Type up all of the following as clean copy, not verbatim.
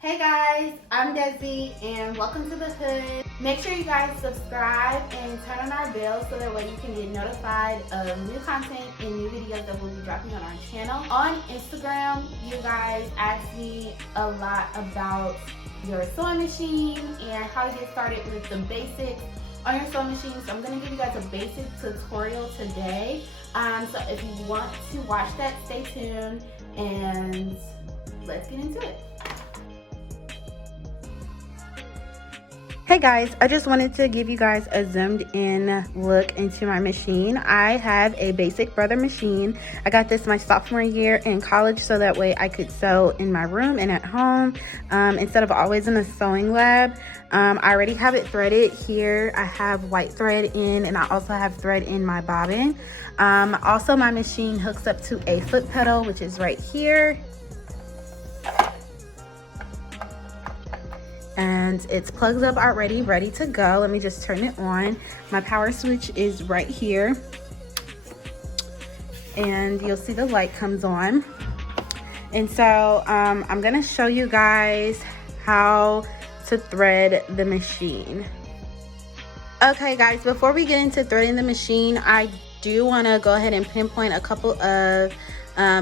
Hey guys, I'm Desi and welcome to the hood. Make sure you guys subscribe and turn on our bell so that way you can get notified of new content and new videos that we'll be dropping on our channel. On Instagram, you guys ask me a lot about your sewing machine and how to get started with the basics on your sewing machine. So I'm going to give you guys a basic tutorial today. So if you want to watch that, stay tuned and let's get into it. Hey guys, I just wanted to give you guys a zoomed in look into my machine. I have a Basic Brother machine. I got this my sophomore year in college so that way I could sew in my room and at home instead of always in a sewing lab. I already have it threaded here. I have white thread in and I also have thread in my bobbin. Also my machine hooks up to a foot pedal, which is right here. And it's plugged up already, ready to go. Let me just turn it on. My power switch is right here. And you'll see the light comes on. And so I'm gonna show you guys how to thread the machine. Okay guys, before we get into threading the machine, I do wanna go ahead and pinpoint a couple of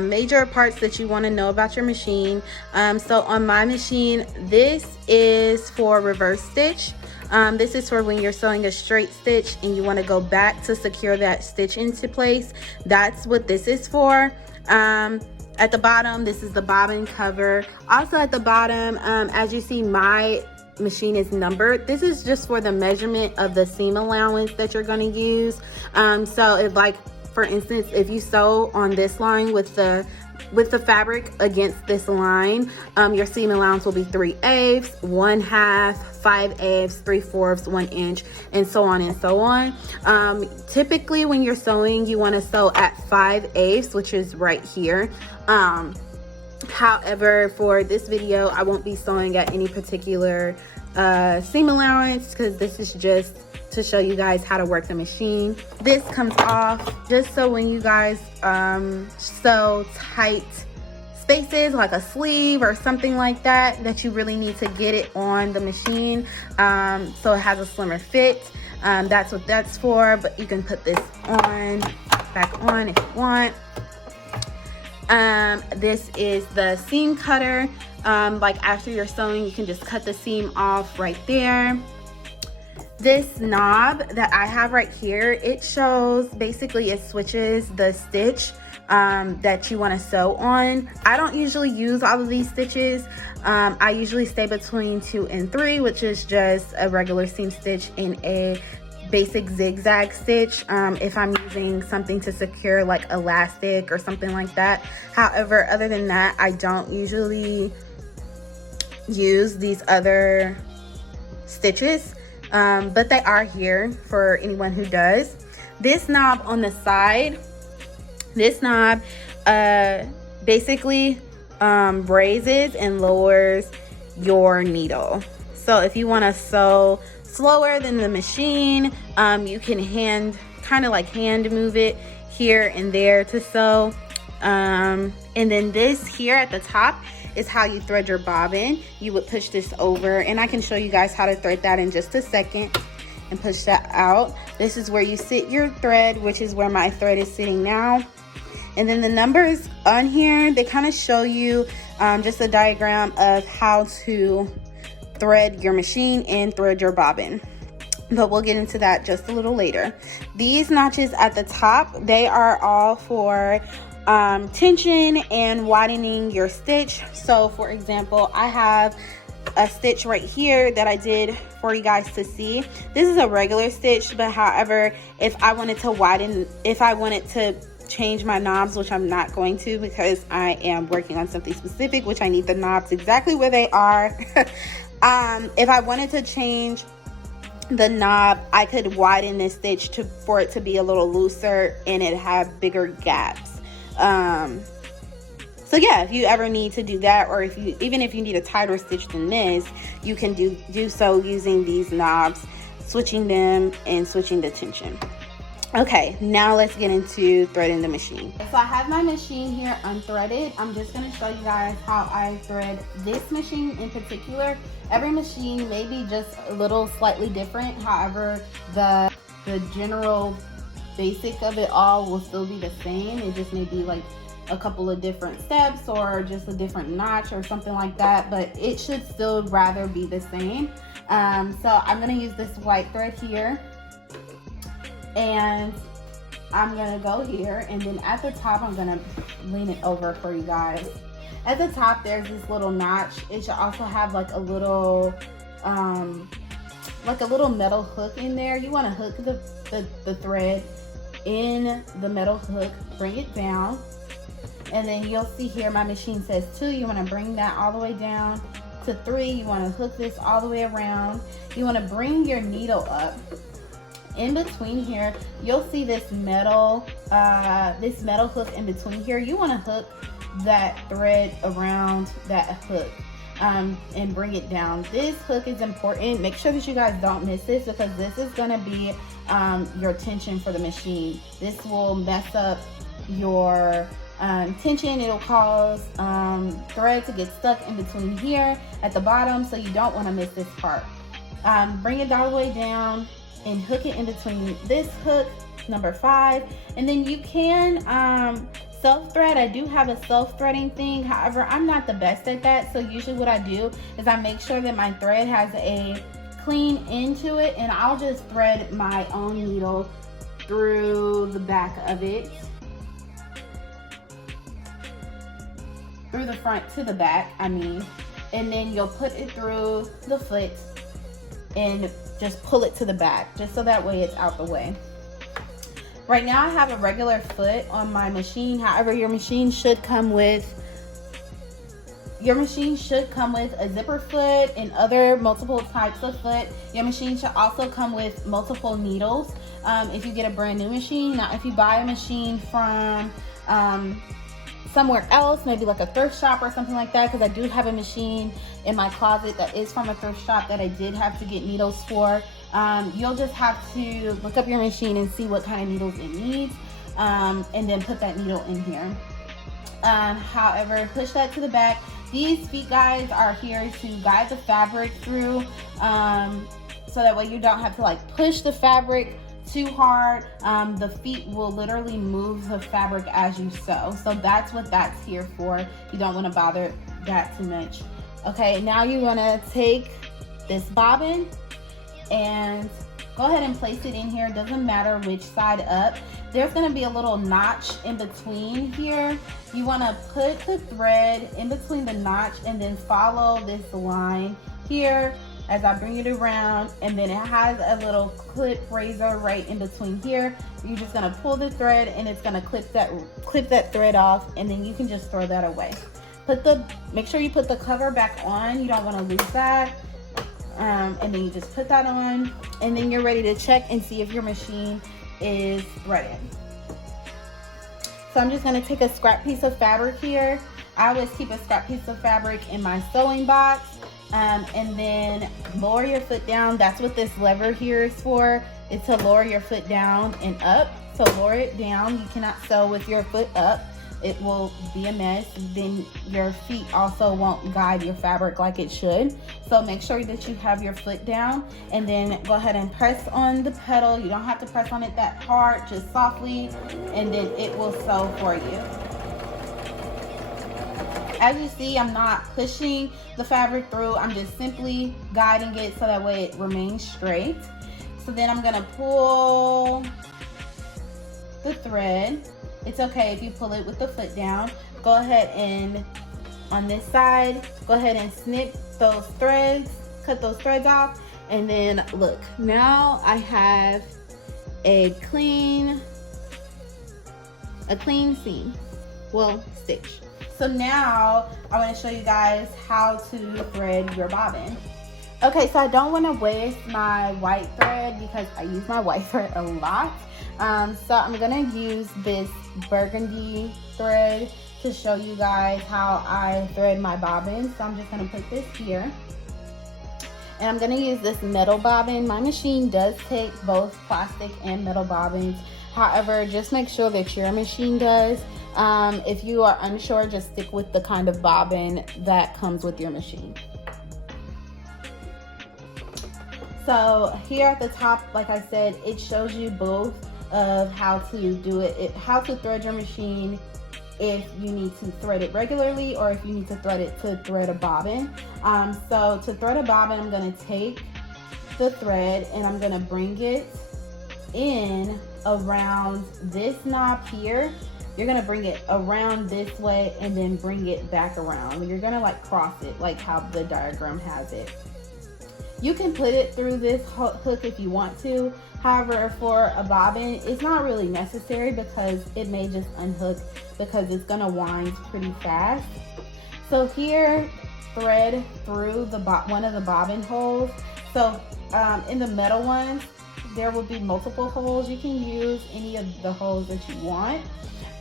major parts that you want to know about your machine. So on my machine, this is for reverse stitch. This is for when you're sewing a straight stitch and you want to go back to secure that stitch into place. That's what this is for. At the bottom, this is the bobbin cover. Also at the bottom, as you see, my machine is numbered. This is just for the measurement of the seam allowance that you're going to use. So if, like, for instance, if you sew on this line with the fabric against this line, your seam allowance will be 3/8, 1/2, 5/8, 3/4, 1 inch, and so on and so on. Typically when you're sewing, you want to sew at 5/8, which is right here. However, for this video, I won't be sewing at any particular seam allowance because this is just to show you guys how to work the machine. This comes off just so when you guys sew tight spaces like a sleeve or something like that, that you really need to get it on the machine so it has a slimmer fit. That's what that's for, but you can put this on, back on if you want. This is the seam cutter. Like after you're sewing, you can just cut the seam off right there. This knob that I have right here, it shows, basically it switches the stitch that you want to sew on. I don't usually use all of these stitches. I usually stay between 2 and 3, which is just a regular seam stitch and a basic zigzag stitch if I'm using something to secure like elastic or something like that. However, other than that, I don't usually use these other stitches. But they are here for anyone who does. This knob on the side, this knob basically raises and lowers your needle. So if you want to sew slower than the machine, you can kind of hand move it here and there to sew. And then this here at the top is how you thread your bobbin. You would push this over, and I can show you guys how to thread that in just a second, and push that out. This is where you sit your thread, which is where my thread is sitting now. And then the numbers on here, they kind of show you just a diagram of how to thread your machine and thread your bobbin, but we'll get into that just a little later. These notches at the top, they are all for tension and widening your stitch. So for example, I have a stitch right here that I did for you guys to see. This is a regular stitch, but however, if I wanted to widen, if I wanted to change my knobs, which I'm not going to because I am working on something specific, which I need the knobs exactly where they are. If I wanted to change the knob, I could widen this stitch for it to be a little looser and it have bigger gaps. So yeah, if you ever need to do that, or even if you need a tighter stitch than this, you can do so using these knobs, switching them and switching the tension. Okay, now let's get into threading the machine. So I have my machine here unthreaded. I'm just gonna show you guys how I thread this machine in particular. Every machine may be just a little slightly different. However, the general basic of it all will still be the same. It just may be like a couple of different steps or just a different notch or something like that, but it should still rather be the same. So I'm gonna use this white thread here, and I'm gonna go here, and then at the top I'm gonna lean it over for you guys. At the top there's this little notch. It should also have like a little metal hook in there. You want to hook the thread in the metal hook, bring it down, and then you'll see here my machine says 2. You want to bring that all the way down to 3. You want to hook this all the way around. You want to bring your needle up. In between here, you'll see this metal hook in between here. You want to hook that thread around that hook and bring it down. This hook is important. Make sure that you guys don't miss this, because this is going to be your tension for the machine. This will mess up your tension. It'll cause thread to get stuck in between here at the bottom, so you don't want to miss this part. Bring it all the way down and hook it in between this hook, number 5, and then you can self-thread. I do have a self-threading thing. However, I'm not the best at that, so usually what I do is I make sure that my thread has a clean end to it, and I'll just thread my own needle through the back of it, through the front to the back, and then you'll put it through the foot and just pull it to the back, just so that way it's out the way. Right now I have a regular foot on my machine. However, your machine should come with a zipper foot and other multiple types of foot. Your machine should also come with multiple needles if you get a brand new machine. Now, if you buy a machine from somewhere else, maybe like a thrift shop or something like that, because I do have a machine in my closet that is from a thrift shop that I did have to get needles for. You'll just have to look up your machine and see what kind of needles it needs, and then put that needle in here. However, push that to the back. These feet guides are here to guide the fabric through, so that way you don't have to like push the fabric too hard. The feet will literally move the fabric as you sew, so that's what that's here for. You don't want to bother that too much. Okay, now you want to take this bobbin and go ahead and place it in here. Doesn't matter which side up. There's going to be a little notch in between here. You want to put the thread in between the notch and then follow this line here as I bring it around, and then it has a little clip razor right in between here. You're just going to pull the thread and it's going to clip that thread off, and then you can just throw that away. Make sure you put the cover back on. You don't want to lose that. And then you just put that on, and then you're ready to check and see if your machine is threaded. So I'm just going to take a scrap piece of fabric here. I always keep a scrap piece of fabric in my sewing box, and then lower your foot down. That's what this lever here is for. It's to lower your foot down and up. So lower it down. You cannot sew with your foot up. It will be a mess. Then your feet also won't guide your fabric like it should. So make sure that you have your foot down, and then go ahead and press on the pedal. You don't have to press on it that hard, just softly, and then it will sew for you. As you see, I'm not pushing the fabric through. I'm just simply guiding it so that way it remains straight. So then I'm gonna pull the thread. It's okay if you pull it with the foot down. Go ahead and on this side, go ahead and snip those threads, cut those threads off, and then look, now I have a clean seam, well, stitch. So now I want to show you guys how to thread your bobbin. Okay, so I don't want to waste my white thread because I use my white thread a lot. So I'm gonna use this burgundy thread to show you guys how I thread my bobbin. So I'm just gonna put this here, and I'm gonna use this metal bobbin. My machine does take both plastic and metal bobbins. However, just make sure that your machine does. If you are unsure, just stick with the kind of bobbin that comes with your machine. So here at the top, like I said, it shows you both of how to do it, how to thread your machine, if you need to thread it regularly or if you need to thread it to thread a bobbin. So to thread a bobbin, I'm going to take the thread and I'm going to bring it in around this knob here. You're going to bring it around this way and then bring it back around. You're going to like cross it like how the diagram has it. You can put it through this hook if you want to. However, for a bobbin, it's not really necessary because it may just unhook because it's gonna wind pretty fast. So here, thread through the one of the bobbin holes. So in the metal ones, there will be multiple holes. You can use any of the holes that you want.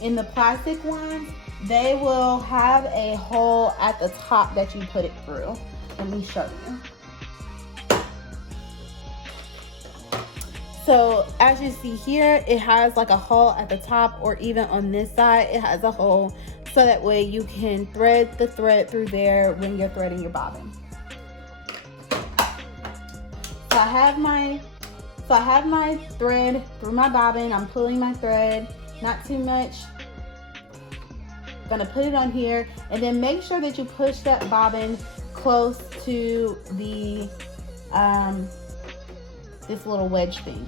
In the plastic ones, they will have a hole at the top that you put it through. Let me show you. So as you see here, it has like a hole at the top, or even on this side, it has a hole. So that way you can thread the thread through there when you're threading your bobbin. So I have my thread through my bobbin. I'm pulling my thread, not too much. Gonna put it on here, and then make sure that you push that bobbin close to the this little wedge thing.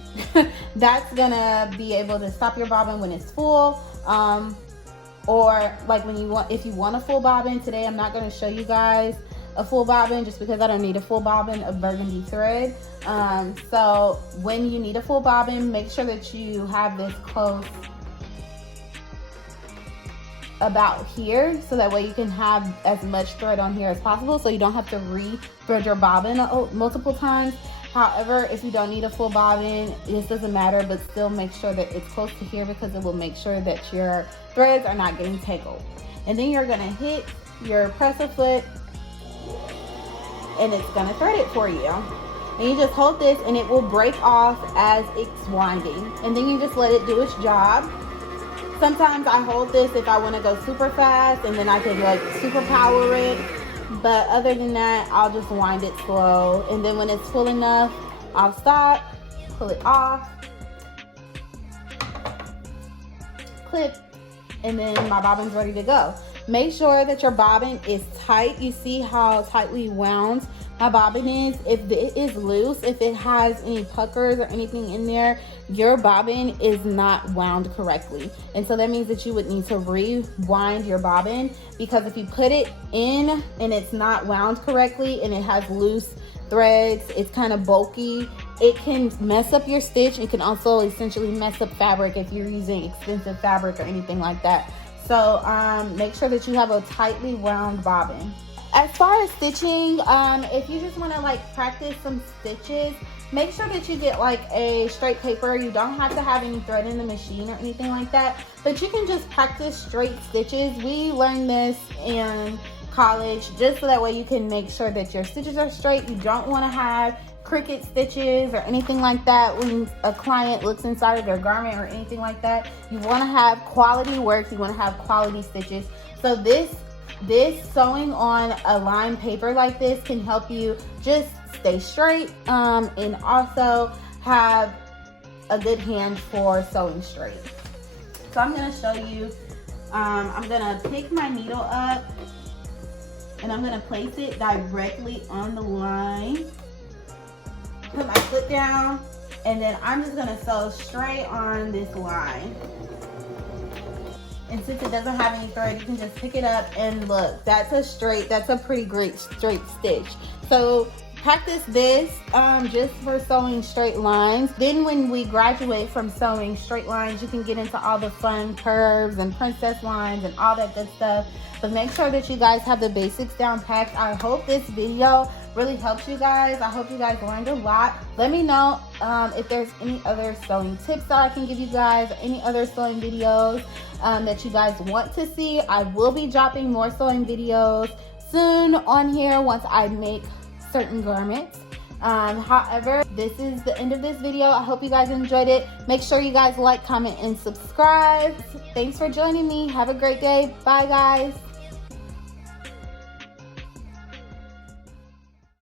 That's gonna be able to stop your bobbin when it's full, or like when you want, if you want a full bobbin. Today I'm not gonna show you guys a full bobbin just because I don't need a full bobbin of burgundy thread. So when you need a full bobbin, make sure that you have this close about here, so that way you can have as much thread on here as possible, so you don't have to re-thread your bobbin multiple times. However, if you don't need a full bobbin, this doesn't matter, but still make sure that it's close to here because it will make sure that your threads are not getting tangled. And then you're gonna hit your presser foot and it's gonna thread it for you. And you just hold this and it will break off as it's winding. And then you just let it do its job. Sometimes I hold this if I wanna go super fast, and then I can like super power it. But other than that, I'll just wind it slow. And then when it's full enough, I'll stop, pull it off, clip, and then my bobbin's ready to go. Make sure that your bobbin is tight. You see how tightly wound my bobbin is? If it is loose, if it has any puckers or anything in there, your bobbin is not wound correctly. And so that means that you would need to rewind your bobbin, because if you put it in and it's not wound correctly and it has loose threads, it's kind of bulky, it can mess up your stitch. It can also essentially mess up fabric if you're using expensive fabric or anything like that. So make sure that you have a tightly wound bobbin. As far as stitching, if you just want to like practice some stitches, make sure that you get like a straight paper. You don't have to have any thread in the machine or anything like that, but you can just practice straight stitches. We learned this in college just so that way you can make sure that your stitches are straight. You don't want to have crooked stitches or anything like that when a client looks inside of their garment or anything like that. You want to have quality work. You want to have quality stitches. So this sewing on a lined paper like this can help you just stay straight, and also have a good hand for sewing straight. So I'm going to show you, I'm going to pick my needle up and I'm going to place it directly on the line, put my foot down, and then I'm just going to sew straight on this line. And since it doesn't have any thread, you can just pick it up and look, that's a pretty great straight stitch. So practice this just for sewing straight lines. Then when we graduate from sewing straight lines, you can get into all the fun curves and princess lines and all that good stuff. But make sure that you guys have the basics down packed. I hope this video really helps you guys. I hope you guys learned a lot. Let me know if there's any other sewing tips that I can give you guys, or any other sewing videos that you guys want to see. I will be dropping more sewing videos soon on here once I make certain garments. However, this is the end of this video. I hope you guys enjoyed it. Make sure you guys like, comment, and subscribe. Thanks for joining me. Have a great day. Bye, guys.